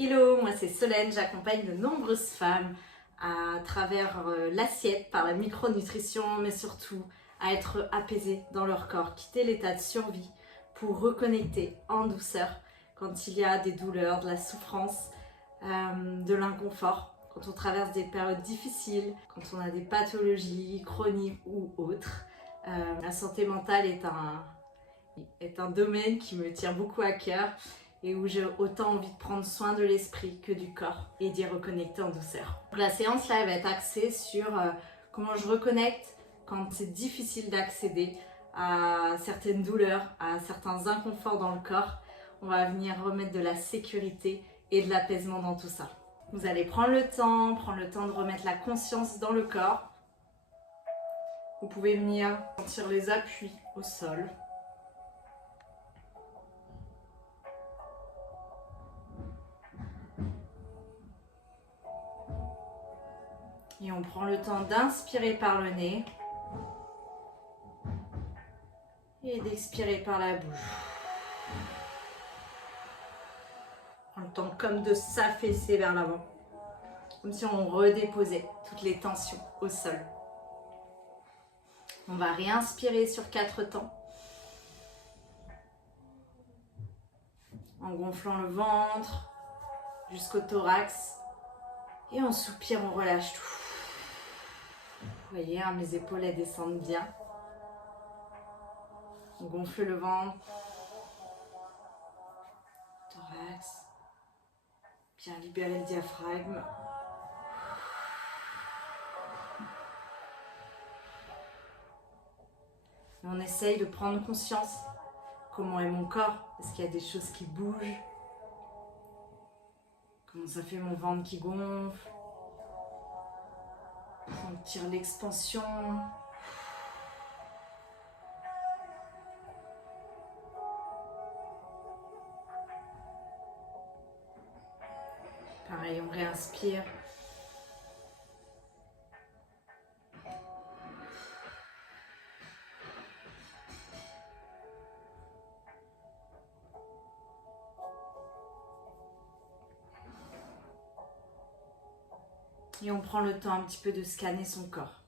Hello, moi c'est Solène, j'accompagne de nombreuses femmes à travers l'assiette, par la micronutrition, mais surtout à être apaisées dans leur corps, quitter l'état de survie pour reconnecter en douceur quand il y a des douleurs, de la souffrance, de l'inconfort, quand on traverse des périodes difficiles, quand on a des pathologies chroniques ou autres. La santé mentale est un domaine qui me tient beaucoup à cœur et où j'ai autant envie de prendre soin de l'esprit que du corps et d'y reconnecter en douceur. La séance là, elle va être axée sur comment je reconnecte quand c'est difficile d'accéder à certaines douleurs, à certains inconforts dans le corps. On va venir remettre de la sécurité et de l'apaisement dans tout ça. Vous allez prendre le temps de remettre la conscience dans le corps. Vous pouvez venir sentir les appuis au sol. Et on prend le temps d'inspirer par le nez et d'expirer par la bouche. On prend le temps comme de s'affaisser vers l'avant, comme si on redéposait toutes les tensions au sol. On va réinspirer sur 4 temps en gonflant le ventre jusqu'au thorax et on soupire, on relâche tout. Vous voyez, hein, mes épaules elles descendent bien. On gonfle le ventre, thorax, bien libérer le diaphragme. Et on essaye de prendre conscience. Comment est mon corps? Est-ce qu'il y a des choses qui bougent? Comment ça fait mon ventre qui gonfle? On tire l'expansion. Pareil, on réinspire. Et on prend le temps un petit peu de scanner son corps.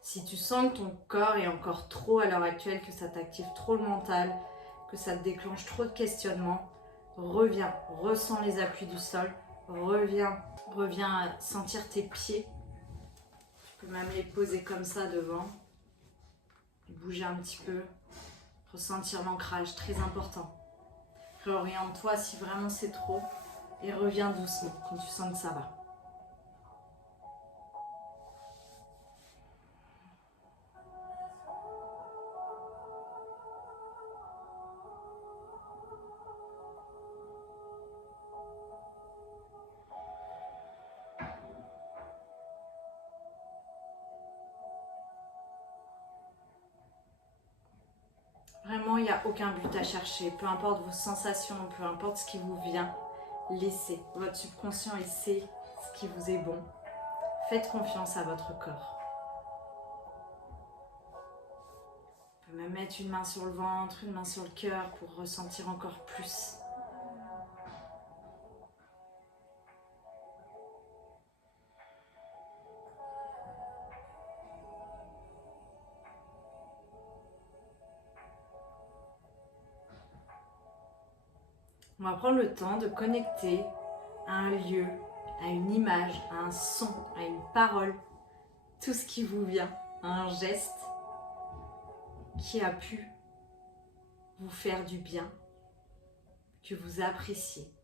Si tu sens que ton corps est encore trop à l'heure actuelle, que ça t'active trop le mental, que ça te déclenche trop de questionnements, reviens, ressens les appuis du sol, reviens à sentir tes pieds. Tu peux même les poser comme ça devant, bouger un petit peu, ressentir l'ancrage, très important. Réoriente-toi si vraiment c'est trop et reviens doucement quand tu sens que ça va. Vraiment, il n'y a aucun but à chercher. Peu importe vos sensations, peu importe ce qui vous vient, laissez. Votre subconscient, il sait ce qui vous est bon. Faites confiance à votre corps. Vous pouvez même mettre une main sur le ventre, une main sur le cœur pour ressentir encore plus. On va prendre le temps de connecter à un lieu, à une image, à un son, à une parole, tout ce qui vous vient, à un geste qui a pu vous faire du bien, que vous appréciez.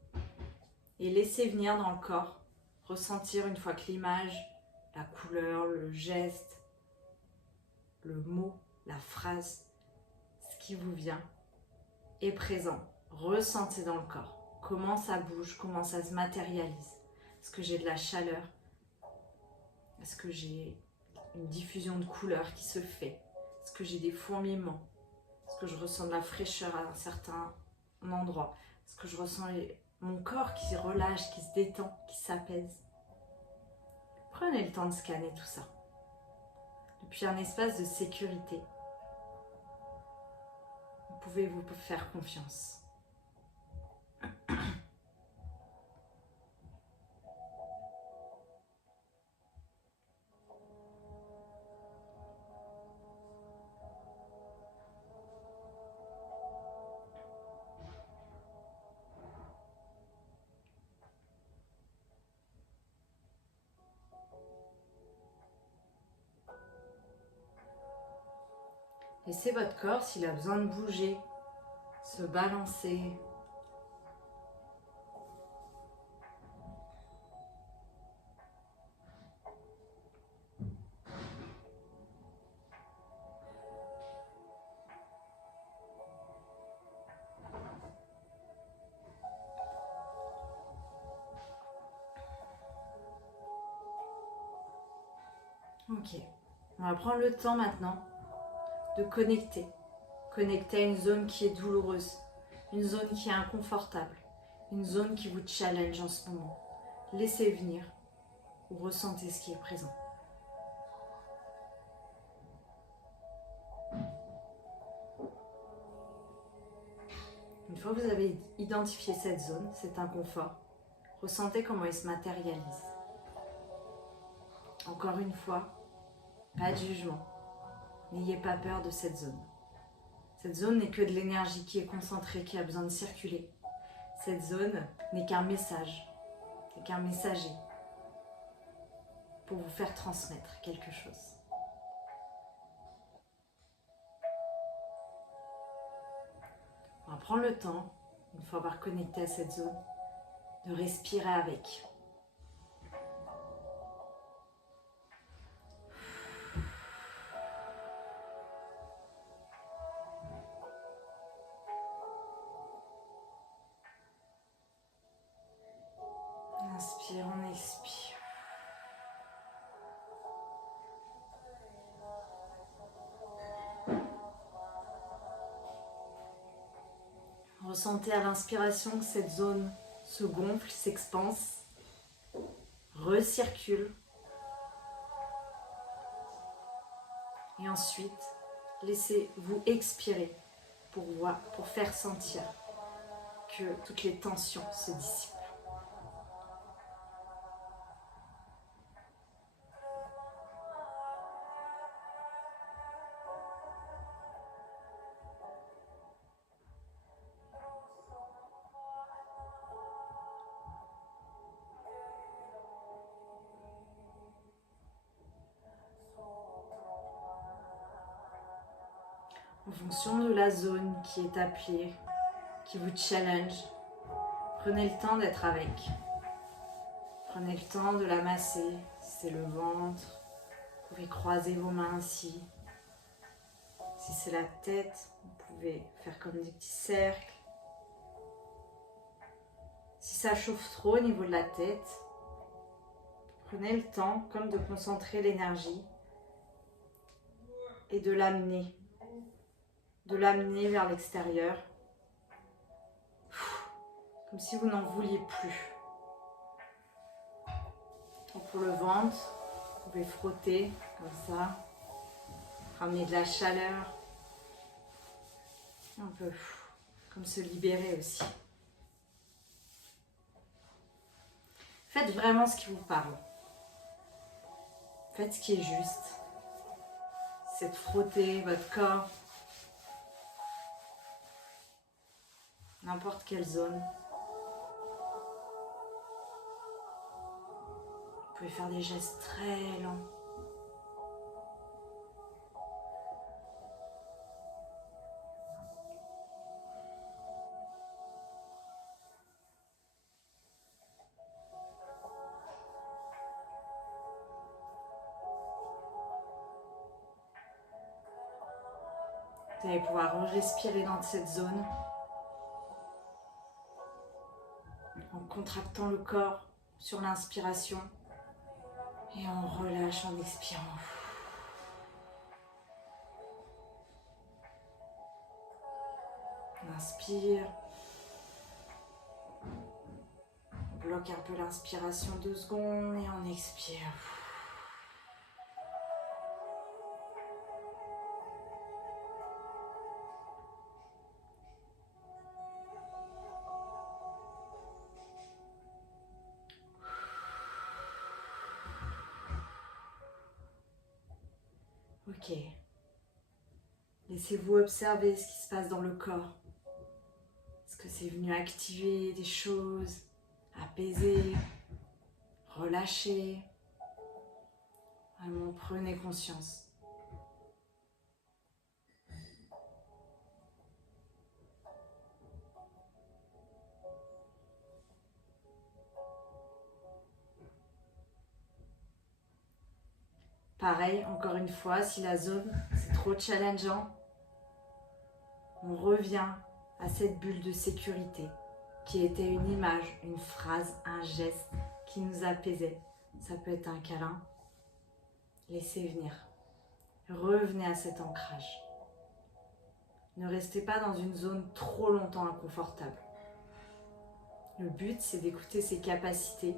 Et laissez venir dans le corps, ressentir une fois que l'image, la couleur, le geste, le mot, la phrase, ce qui vous vient est présent. Ressentez dans le corps comment ça bouge, comment ça se matérialise. Est-ce que j'ai de la chaleur? Est-ce que j'ai une diffusion de couleurs qui se fait? Est-ce que j'ai des fourmillements? Est-ce que je ressens de la fraîcheur à un certain endroit? Est-ce que je ressens mon corps qui se relâche, qui se détend, qui s'apaise? Prenez le temps de scanner tout ça. Depuis un espace de sécurité, vous pouvez vous faire confiance. Laissez votre corps, s'il a besoin de bouger, se balancer. Ok, on va prendre le temps maintenant de connecter. Connecter à une zone qui est douloureuse, une zone qui est inconfortable, une zone qui vous challenge en ce moment. Laissez venir ou ressentez ce qui est présent. Une fois que vous avez identifié cette zone, cet inconfort, ressentez comment il se matérialise. Encore une fois, pas de jugement. N'ayez pas peur de cette zone. Cette zone n'est que de l'énergie qui est concentrée, qui a besoin de circuler. Cette zone n'est qu'un message, n'est qu'un messager pour vous faire transmettre quelque chose. On va prendre le temps, une fois avoir connecté à cette zone, de respirer avec. Inspire, on expire. Ressentez à l'inspiration que cette zone se gonfle, s'expanse, recircule. Et ensuite, laissez-vous expirer pour faire sentir que toutes les tensions se dissipent. En fonction de la zone qui est appelée, qui vous challenge, prenez le temps d'être avec. Prenez le temps de la masser, si c'est le ventre, vous pouvez croiser vos mains ainsi. Si c'est la tête, vous pouvez faire comme des petits cercles. Si ça chauffe trop au niveau de la tête, prenez le temps comme de concentrer l'énergie et de l'amener vers l'extérieur, comme si vous n'en vouliez plus. Donc pour le ventre, vous pouvez frotter comme ça, ramener de la chaleur, un peu comme se libérer aussi. Faites vraiment ce qui vous parle. Faites ce qui est juste. C'est de frotter votre corps, n'importe quelle zone. Vous pouvez faire des gestes très lents. Vous allez pouvoir respirer dans cette zone en contractant le corps sur l'inspiration et on relâche en expirant. On inspire, on bloque un peu l'inspiration 2 secondes et on expire. Ok. Laissez-vous observer ce qui se passe dans le corps. Est-ce que c'est venu activer des choses, apaiser, relâcher? Vraiment, prenez conscience. Pareil, encore une fois, si la zone c'est trop challengeant, on revient à cette bulle de sécurité qui était une image, une phrase, un geste qui nous apaisait. Ça peut être un câlin. Laissez venir. Revenez à cet ancrage. Ne restez pas dans une zone trop longtemps inconfortable. Le but, c'est d'écouter ses capacités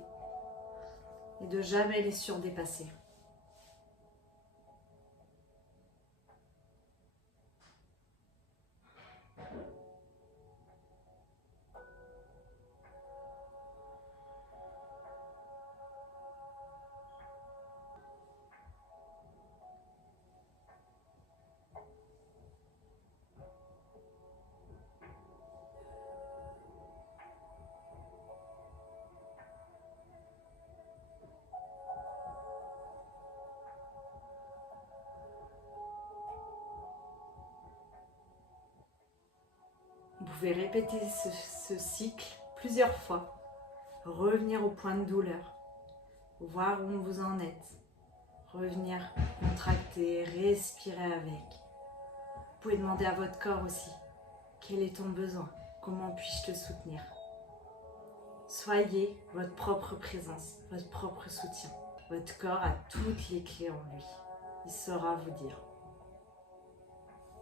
et de jamais les surdépasser. Vous pouvez répéter ce cycle plusieurs fois. Revenir au point de douleur. Voir où vous en êtes. Revenir, contracter, respirer avec. Vous pouvez demander à votre corps aussi. Quel est ton besoin? Comment puis-je te soutenir? Soyez votre propre présence, votre propre soutien. Votre corps a toutes les clés en lui. Il saura vous dire.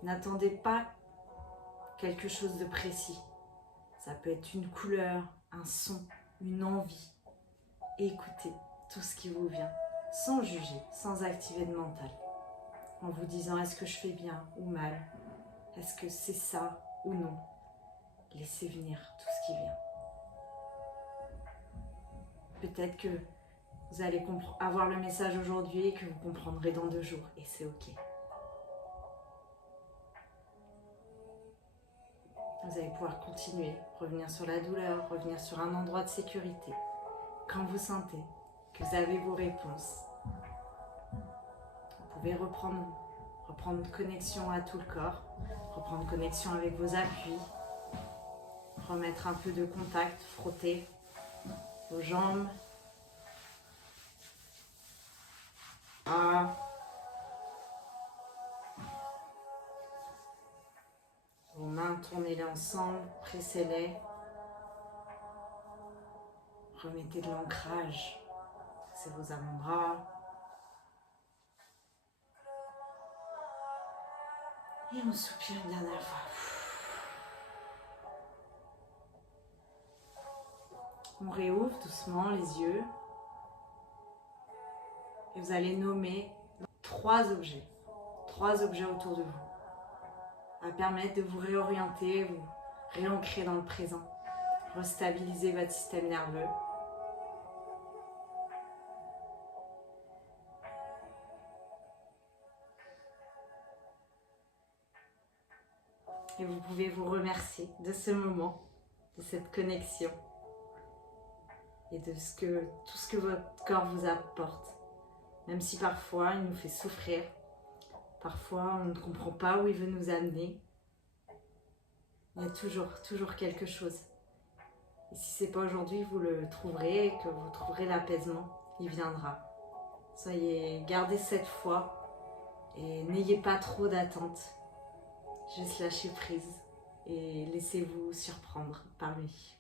N'attendez pas quelque chose de précis. Ça peut être une couleur, un son, une envie. Écoutez tout ce qui vous vient, sans juger, sans activer de mental. En vous disant est-ce que je fais bien ou mal? Est-ce que c'est ça ou non? Laissez venir tout ce qui vient. Peut-être que vous allez avoir le message aujourd'hui et que vous comprendrez dans 2 jours. Et c'est ok. Vous allez pouvoir continuer, revenir sur la douleur, revenir sur un endroit de sécurité. Quand vous sentez que vous avez vos réponses, vous pouvez reprendre connexion à tout le corps, reprendre connexion avec vos appuis, remettre un peu de contact, frotter vos jambes, vos mains, tournez-les ensemble, pressez-les. Remettez de l'ancrage, c'est vos avant-bras. Et on soupire une dernière fois. On réouvre doucement les yeux. Et vous allez nommer 3 objets autour de vous, à permettre de vous réorienter, vous réancrer dans le présent, restabiliser votre système nerveux. Et vous pouvez vous remercier de ce moment, de cette connexion et de tout ce que votre corps vous apporte. Même si parfois il nous fait souffrir, parfois on ne comprend pas où il veut nous amener, il y a toujours quelque chose. Et si ce n'est pas aujourd'hui, vous le trouverez et que vous trouverez l'apaisement, il viendra. Gardez cette foi et n'ayez pas trop d'attentes. Juste lâchez prise et laissez-vous surprendre par lui.